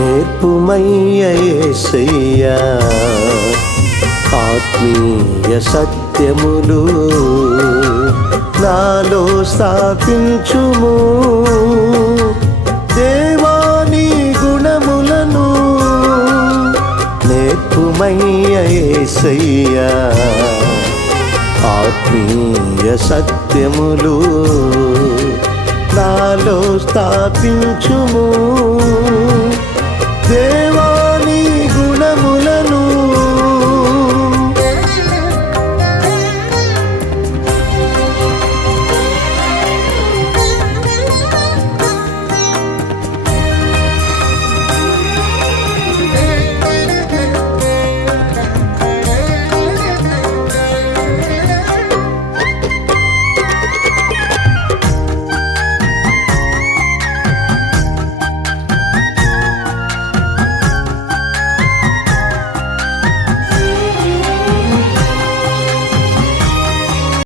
నేర్పుమయ్య యేసయ్యా ఆత్మీయ సత్యములు నాలో స్థాపించుము. దేవాని గుణములను నేర్పుమయ్య యేసయ్యా ఆత్మీయ సత్యములు నాలో స్థాపించుము.